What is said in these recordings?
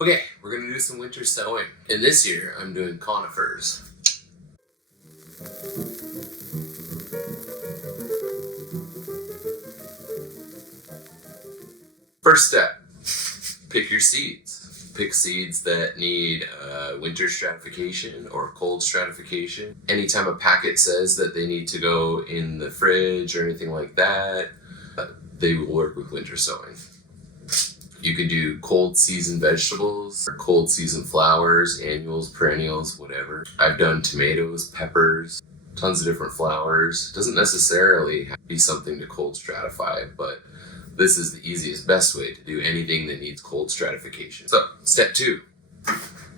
Okay, we're gonna do some winter sowing. And this year, I'm doing conifers. First step, pick your seeds. Pick seeds that need winter stratification or cold stratification. Anytime a packet says that they need to go in the fridge or anything like that, they will work with winter sowing. You can do cold season vegetables, or cold season flowers, annuals, perennials, whatever. I've done tomatoes, peppers, tons of different flowers. It doesn't necessarily have to be something to cold stratify, but this is the easiest, best way to do anything that needs cold stratification. So, step 2,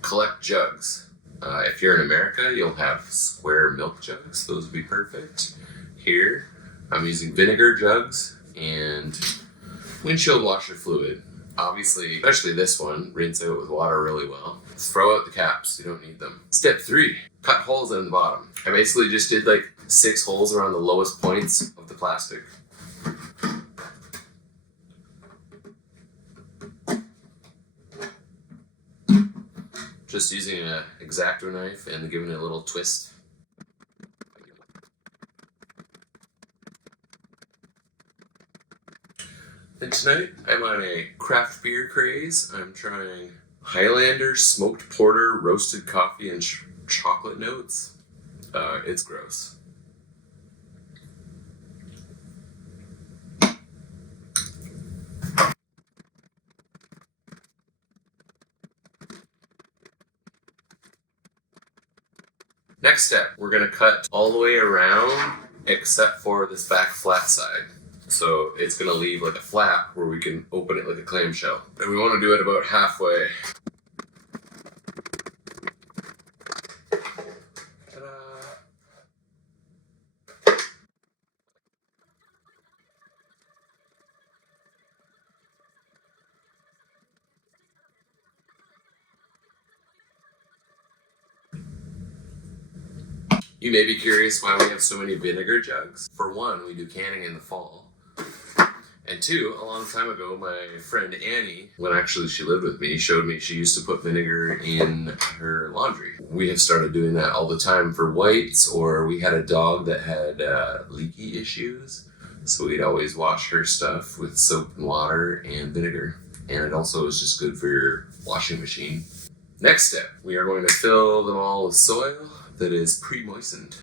collect jugs. If you're in America, you'll have square milk jugs. Those would be perfect. Here, I'm using vinegar jugs and windshield washer fluid. Obviously, especially this one, rinse out with water really well. Throw out the caps, you don't need them. Step 3, cut holes in the bottom. I basically just did like 6 holes around the lowest points of the plastic. Just using an X-Acto knife and giving it a little twist. And tonight, I'm on a craft beer craze. I'm trying Highlander smoked porter, roasted coffee, and chocolate notes. It's gross. Next step, we're gonna cut all the way around except for this back flat side. So it's gonna leave like a flap where we can open it like a clamshell. And we wanna do it about halfway. Ta-da. You may be curious why we have so many vinegar jugs. For one, we do canning in the fall. And 2, a long time ago, my friend Annie, when actually she lived with me, showed me she used to put vinegar in her laundry. We have started doing that all the time for whites, or we had a dog that had leaky issues. So we'd always wash her stuff with soap and water and vinegar. And it also is just good for your washing machine. Next step, we are going to fill them all with soil that is pre-moistened.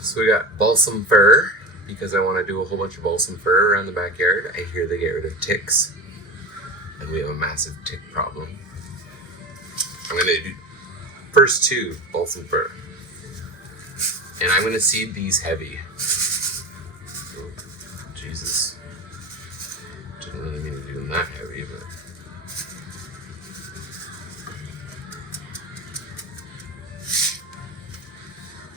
So we got balsam fir, because I want to do a whole bunch of balsam fir around the backyard. I hear they get rid of ticks, and we have a massive tick problem. I'm going to do first 2 balsam fir, and I'm going to seed these heavy. Oh, Jesus. Didn't really mean to do them that heavy, but...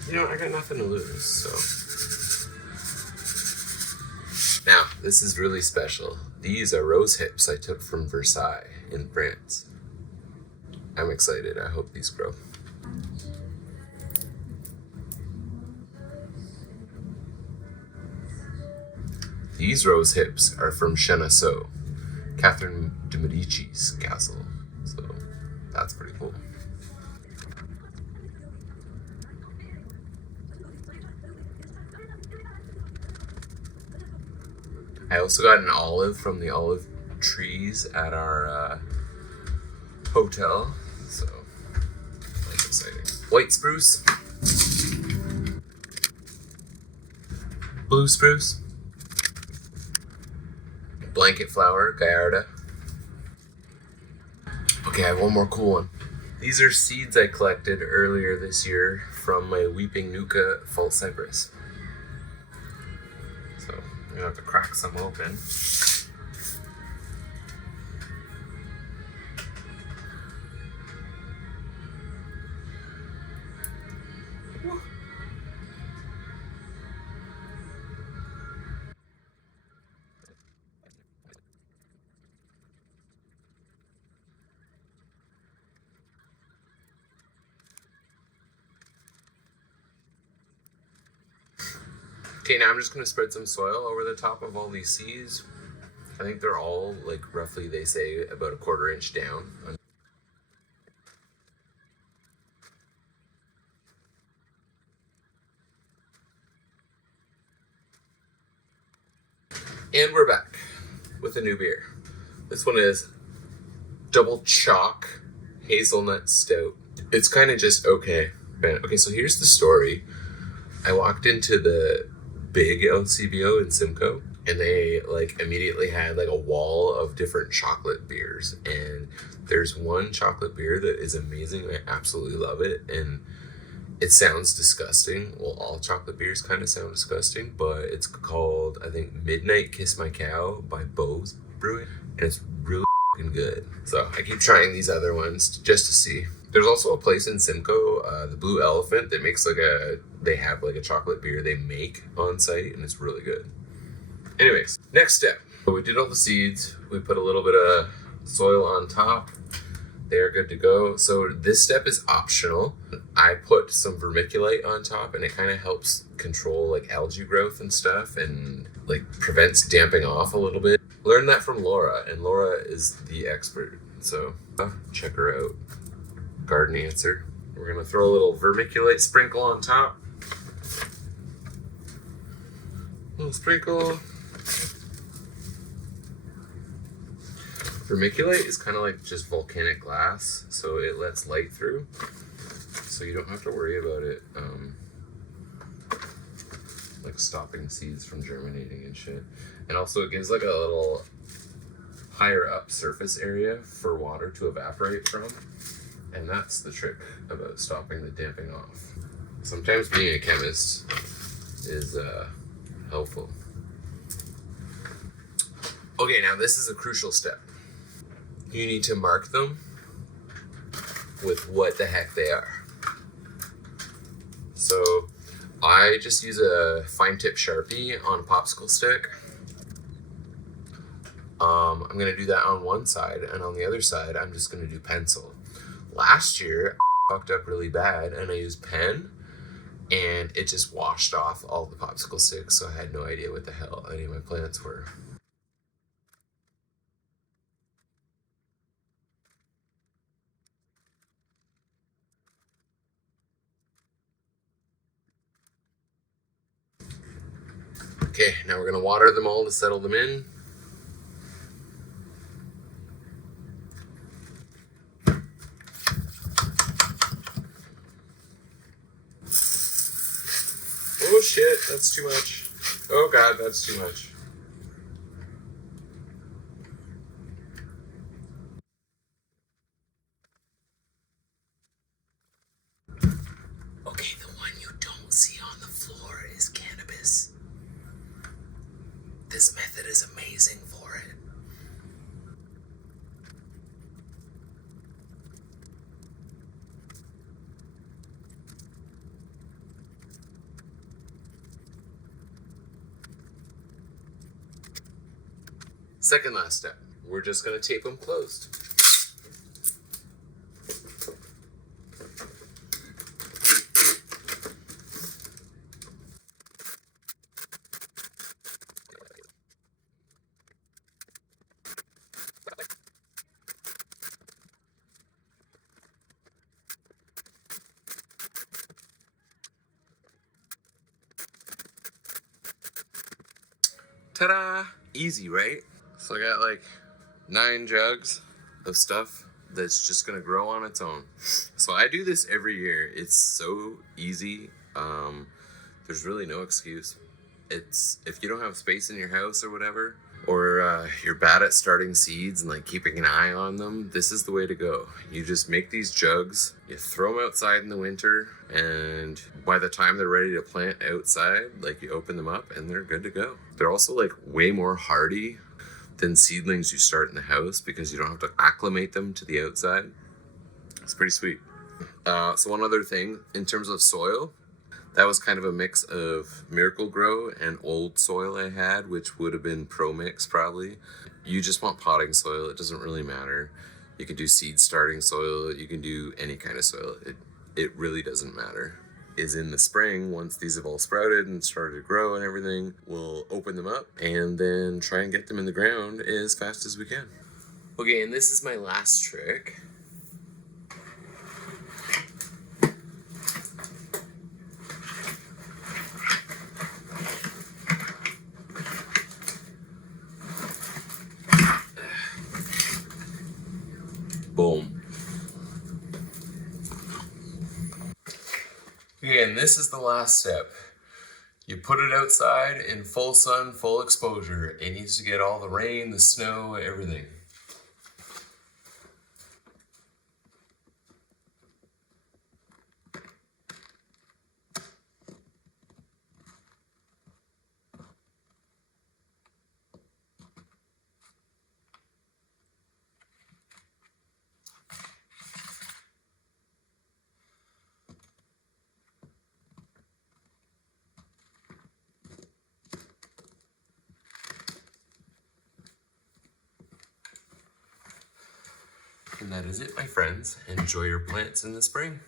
You know, I got nothing to lose, so... Now, this is really special. These are rose hips I took from Versailles in France. I'm excited. I hope these grow. These rose hips are from Chenaceau, Catherine de Medici's castle. So that's pretty cool. I also got an olive from the olive trees at our hotel, so that's exciting. White spruce, blue spruce, blanket flower, gallarda. Okay, I have one more cool one. These are seeds I collected earlier this year from my weeping nuka false cypress. So I'm gonna have to crack some open. Okay, now I'm just going to spread some soil over the top of all these seeds. I think they're all like roughly, they say, about a 1/4 inch down. And we're back with a new beer. This one is Double Chalk Hazelnut Stout. It's kind of just okay. Okay, so here's the story. I walked into the big LCBO in Simcoe, and they like immediately had like a wall of different chocolate beers. And there's one chocolate beer that is amazing. I absolutely love it. And it sounds disgusting. Well, all chocolate beers kind of sound disgusting, but it's called, I think, Midnight Kiss My Cow by Bose Brewing. And it's really good. So I keep trying these other ones just to see. There's also a place in Simcoe, the Blue Elephant, that makes they have like a chocolate beer they make on site, and it's really good. Anyways, next step. So we did all the seeds. We put a little bit of soil on top. They're good to go. So this step is optional. I put some vermiculite on top, and it kind of helps control like algae growth and stuff, and like prevents damping off a little bit. Learned that from Laura, and Laura is the expert. So check her out. Garden Answer. We're gonna throw a little vermiculite sprinkle on top. Little sprinkle. Vermiculite is kind of like just volcanic glass, so it lets light through, so you don't have to worry about it like stopping seeds from germinating and shit. And also it gives like a little higher up surface area for water to evaporate from, and that's the trick about stopping the damping off. Sometimes being a chemist is helpful. Okay, now this is a crucial step. You need to mark them with what the heck they are. So I just use a fine tip Sharpie on a popsicle stick. I'm gonna do that on one side, and on the other side, I'm just gonna do pencil. Last year, I fucked up really bad, and I used pen, and it just washed off all the popsicle sticks, so I had no idea what the hell any of my plants were. Okay, now we're gonna water them all to settle them in. Oh shit, that's too much. Oh god, that's too much. Okay, the one you don't see on the floor is cannabis. This method is amazing for it. Second last step, we're just gonna tape them closed. Ta-da! Easy, right? So I got like 9 jugs of stuff that's just gonna grow on its own. So I do this every year. It's so easy. There's really no excuse. It's if you don't have space in your house or whatever, or you're bad at starting seeds and like keeping an eye on them, this is the way to go. You just make these jugs, you throw them outside in the winter, and by the time they're ready to plant outside, like you open them up and they're good to go. They're also like way more hardy than seedlings you start in the house because you don't have to acclimate them to the outside. It's pretty sweet. So one other thing in terms of soil, That was kind of a mix of Miracle Grow and old soil I had, which would have been Pro Mix probably. You just want potting soil, it doesn't really matter. You can do seed starting soil, you can do any kind of soil. It really doesn't matter. Is in the spring, once these have all sprouted and started to grow and everything, we'll open them up and then try and get them in the ground as fast as we can. Okay, and this is my last trick. Boom. Okay, and this is the last step. You put it outside in full sun, full exposure. It needs to get all the rain, the snow, everything. And that is it, my friends. Enjoy your plants in the spring.